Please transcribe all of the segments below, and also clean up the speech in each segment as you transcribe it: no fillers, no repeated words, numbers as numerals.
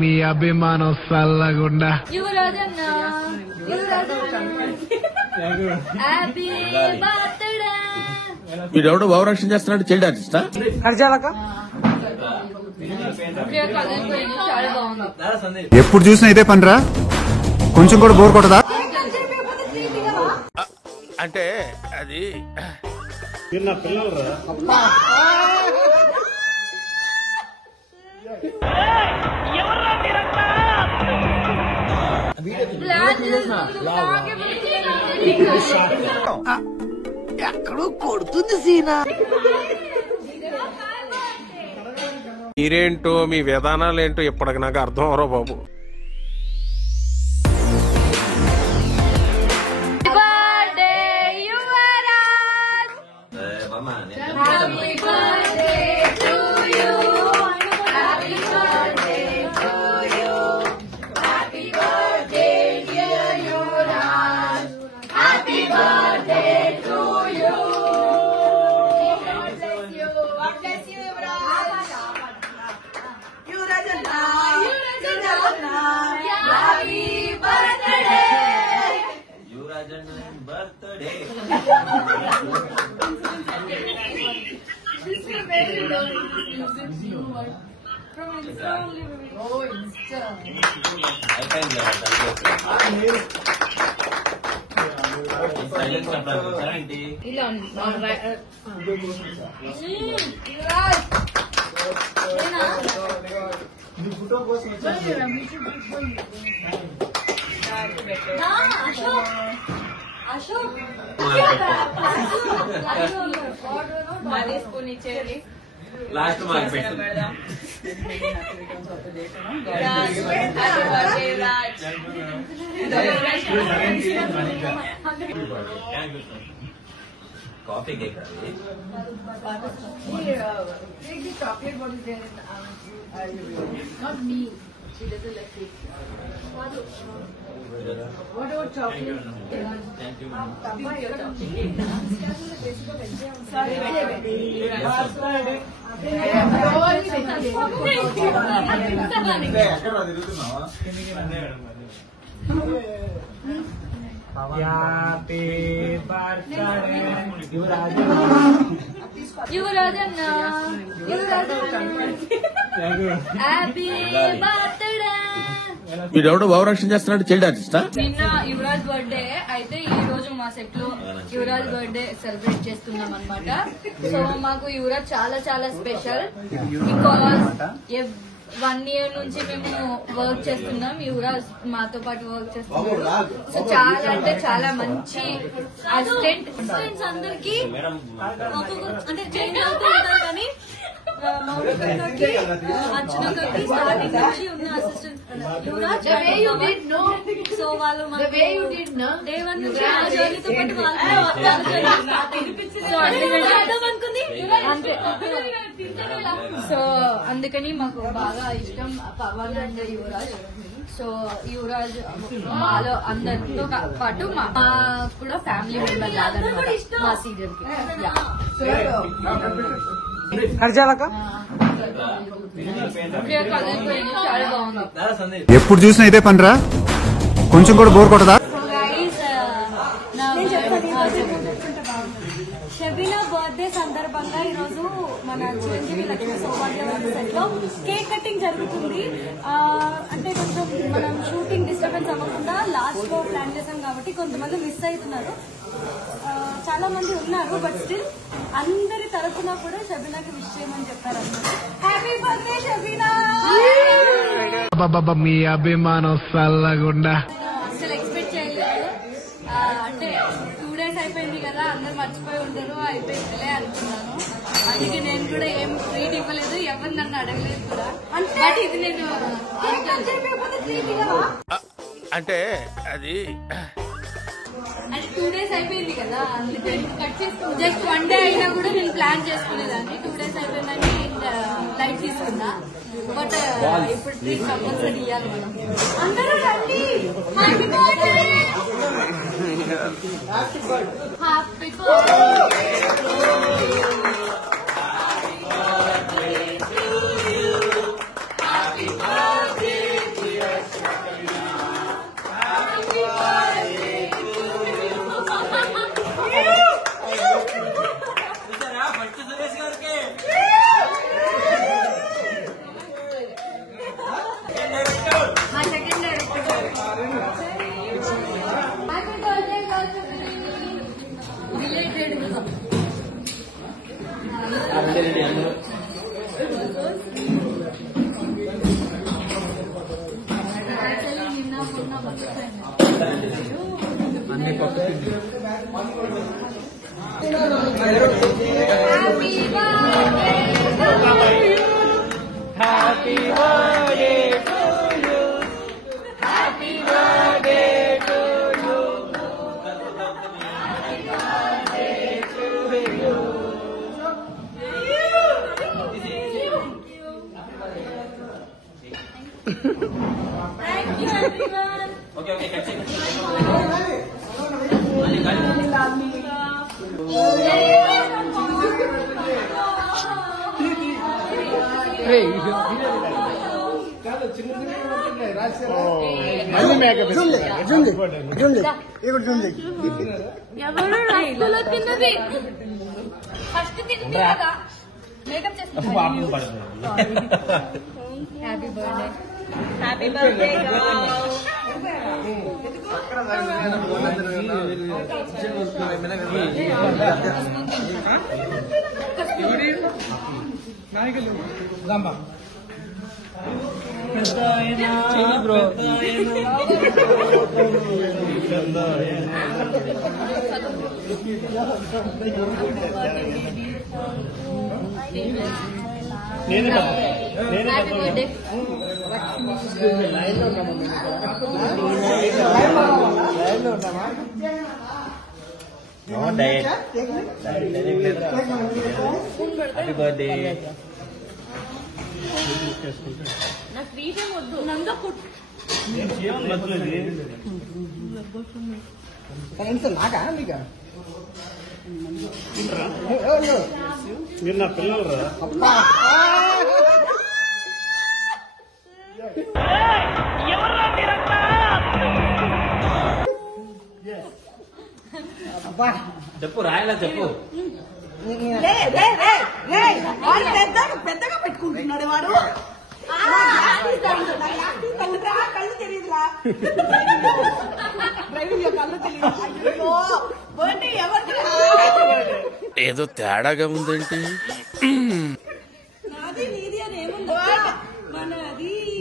మీ అభిమానం సల్లగుండా. వీడెవడో భావరక్షణ చేస్తున్నాడు, చైల్డ్ ఆర్టిస్టా? ఎప్పుడు చూసినా ఇదే పనిరా, కొంచెం కూడా బోర్ కొట్టదా? అంటే అది ఎక్కడో కొడుతుంది సీనా. మీరేంటో మీ విధానాలేంటో ఇప్పటికి నాకు అర్థం అవరో బాబు. Last mark coffee cake chocolate what is there not me. She doesn't like cake. What about chocolate? Thank you. Papa, your chocolate cake. Sorry, వీడెవడో భావరక్షణ చేస్తున్నాడు, చైల్డ్ ఆర్టిస్టా? నిన్న యువరాజ్ బర్త్డే అయితే ఈ రోజు మా సెట్ లో యువరాజ్ బర్త్డే సెలబ్రేట్ చేస్తున్నాం అన్నమాట. సో మాకు యువరాజ్ చాలా చాలా స్పెషల్. బికాజ్ 1 year నుంచి మేము వర్క్ చేస్తున్నాం. యువరాజ్ మాతో పాటు వర్క్ చేస్తున్నాం. సో చాలా అంటే చాలా మంచి అసిస్టెంట్స్ అందరికి అంటే చేంజ్ అవుతూ ఉంటారు కానీ అర్చనకి స్టార్టింగ్ నుంచి ఉన్న అసిస్టెంట్ యువరాజ్ సో వాళ్ళు డే 1 నుంచి ఆ జర్నీతో పాటు అనుకుంది అంతే. సో అందుకని మాకు బాగా ఇష్టం పవన్ అండ్ యువరాజ్. సో యువరాజ్ మాలో అందరితో పాటు మా కూడా ఫ్యామిలీ మెంబర్ లాగనమాట మా సీరియల్ కి. చాలా బాగుంది. ఎప్పుడు చూసినా ఇదే పనిరా, కొంచెం కూడా బోర్ కొట్టదా? షబీనా బర్త్డే సందర్భంగా ఈ రోజు మన చిరంజీవి లక్ష్మీ సౌభాగ్యవతి సెట్ లో కేక్ కటింగ్ జరుగుతుంది. అంటే కొంచెం మనం షూటింగ్ డిస్టర్బెన్స్ అవ్వకుండా లాస్ట్ లో ప్లాన్ చేశాం కాబట్టి కొంతమంది మిస్ అవుతున్నారు. చాలా మంది ఉన్నారు బట్ స్టిల్ అందరి తరఫున కూడా షబీనాకి విష్ చేయమని చెప్పారు. Happy birthday Shabina. మీ అభిమానం సల్లగుండా. అసలు ఎక్స్పెక్ట్ చేయలేదు. అంటే 2 days అయిపోయింది కదా, అందరు మర్చిపోయి ఉంటారు, అయిపోయిందిలే అనుకున్నాను. అందుకే నేను కూడా ఏం ట్రీట్ ఇవ్వలేదు, ఎవరు నన్ను అడగలేదు కూడా. బట్ ఇది నేను అంటే అది అంటే 2 days అయిపోయింది కదా, అందుకే కట్ చేసుకున్నా. జస్ట్ 1 day అయినా కూడా నేను ప్లాన్ చేసుకునేదాన్ని. 2 days అయిపోయిందని లైట్ తీసుకున్నా. బట్ ఇప్పుడు ట్రీట్ కంపల్సరీ ఇవ్వాలి మనం. అందరూ రండి. Happy birthday. Happy birthday. Thank you everyone. Okay okay cut చేయండి. ఎవరు రసగుల్లా తిన్నది ఫస్ట్ తింది కదా మేకప్ చేస్తుంది. Happy birthday. Happy birthday happy birthday. Happy birthday. నా స్వీట్ ఏం వద్దు నందో కుట్. మీరు నా పిల్లలు రా. చెప్పు రాయలా చెప్పు. పెద్దగా పెట్టుకుంటున్నాడు వాడు. కళ్ళు తెలియదురా, డ్రైవింగ్ లో కళ్ళు తెలియదు. బర్త్డే ఎవరిది? ఏదో తేడాగా ఉందేంటి? నాది నీది అని ఏముంది?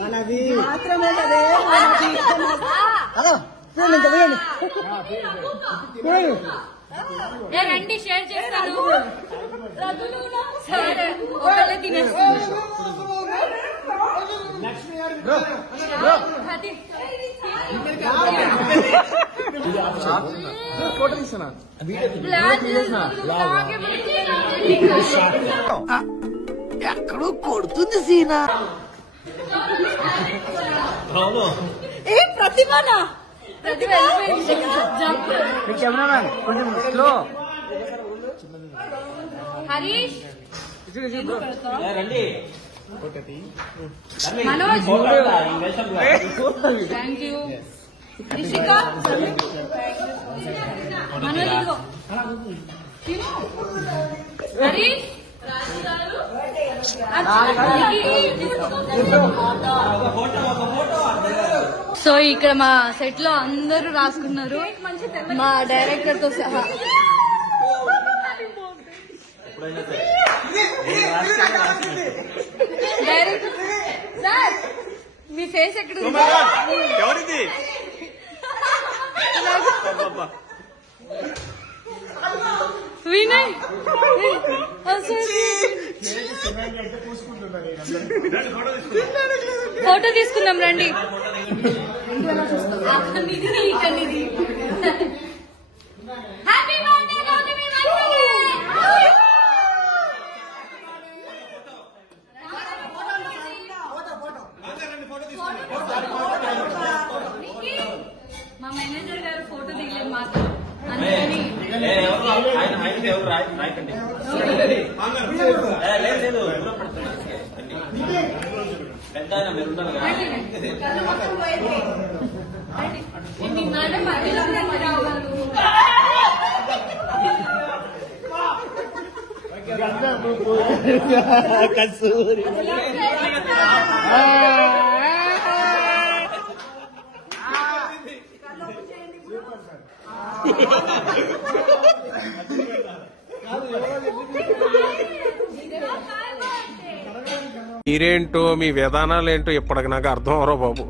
మనది మాత్రమే కదే. రండి షేర్ చేస్తాను. సరే ఒకళ్ళే తినేస్తాను. ఎక్కడో కొడుతుంది సీనా. ఏ ప్రతిభనా? హరీష్ రండి. Manoj thank you. రిషిక మనోజ్ ఇదిగో. హరీష్ సో ఇక్కడ మా సెట్ లో అందరూ రాసుకున్నారు మా డైరెక్టర్ తో సహా. డైరెక్టర్ సార్ మీ ఫేస్ ఎక్కడ ఉంది? ఎవరిది? వినయ్ ఫోటో తీసుకుందాం రండి. హ్యాపీ బర్త్డే గౌతమి వన్సగే. మా మేనేజర్ గారు ఫోటో దిగలేదు మాతో అందుకని ఎవరు రాయకండి. లేదు పెద్ద ఆయన మీరు ఉండాలి కదా. మీ మేడం మధ్యలో రావాలి. మీరేంటో మీ విధానాలేంటో ఇప్పటికి నాకు అర్థం అవరో బాబు.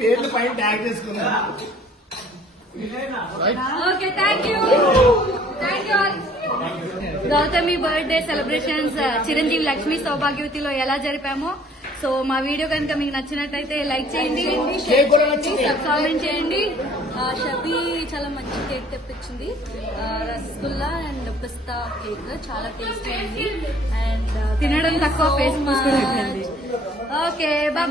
పేర్లు పైన ట్యాగ్ చేసుకున్నా. Okay thank you. Thank you. Gautami birthday celebrations Chiranjeevi Lakshmi సౌభాగ్యవతిలో ఎలా జరిపామో సో మా వీడియో కనుక మీకు నచ్చినట్టయితే లైక్ చేయండి, షేర్ చేయండి, కామెంట్ చేయండి. షబీ చాలా మంచి కేక్ తెప్పించింది, రసగుల్లా అండ్ పిస్తా కేక్, చాలా టేస్టీ ఉంది. అండ్ తినడం తక్కువ, ఫేస్. Okay, bye.